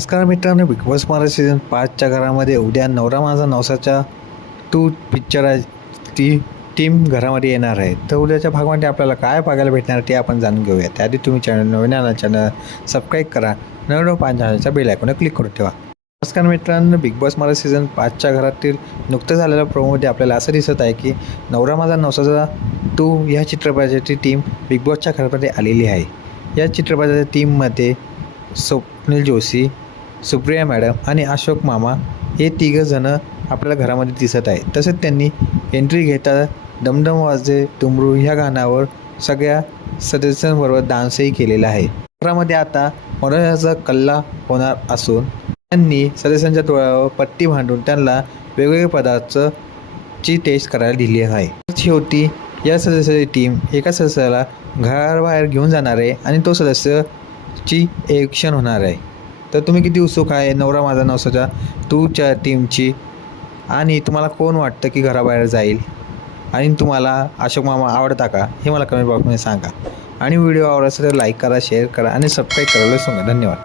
नमस्कार मित्रांनो big boss Marathi season पाचच्या घरामध्ये उद्या नवरा माझा नवसाच्या टू पिक्चर ती टीम घरामध्ये येणार आहे. तर उद्याच्या भागामध्ये आपल्याला काय बघायला भेटणार ते आपण जाणून घेऊया. त्याआधी तुम्ही चॅनल नवीन आला चॅनल सबस्क्राईब करा. नवीन पाच चॅनलच्या बेल ऐकून क्लिक करून ठेवा. नमस्कार मित्रांनो बिग बॉस मराठी सीझन पाचच्या घरातील नुकतं झालेल्या प्रोमोमध्ये आपल्याला असं दिसत आहे की नवरा माझा नवसाचा टू ह्या चित्रपटाची टीम बिग बॉसच्या घरामध्ये आलेली आहे. या चित्रपटाच्या टीममध्ये स्वप्नील जोशी सुप्रिया मॅडम आणि अशोक मामा हे तिघं जणं आपल्याला घरामध्ये दिसत आहे तसेच त्यांनी एंट्री घेता दमदम वाजे डुमरू ह्या गाण्यावर सगळ्या सदस्यांबरोबर डान्सही केलेला आहे. घरामध्ये आता मनोरंजनाचा कल्ला होणार असून त्यांनी सदस्यांच्या डोळ्यावर पट्टी बांधून त्यांना वेगवेगळे पदार्थची टेस्ट करायला दिली आहे. शेवटी या सदस्याची टीम एका सदस्याला घराबाहेर घेऊन जाणार आहे आणि तो सदस्य ची इलेक्शन होणार आहे. तर तुम्ही किती उत्सुक आहे? नवरा माझा नवसाच्या टूच्या टीमची आणि तुम्हाला कोण वाटतं की घराबाहेर जाईल? आणि तुम्हाला अशोक मामा आवडता का? हे मला कमेंट बॉक्समध्ये सांगा. आणि व्हिडिओ आवडला असेल तर लाईक करा शेअर करा आणि सबस्क्राईब करायला सांगा धन्यवाद.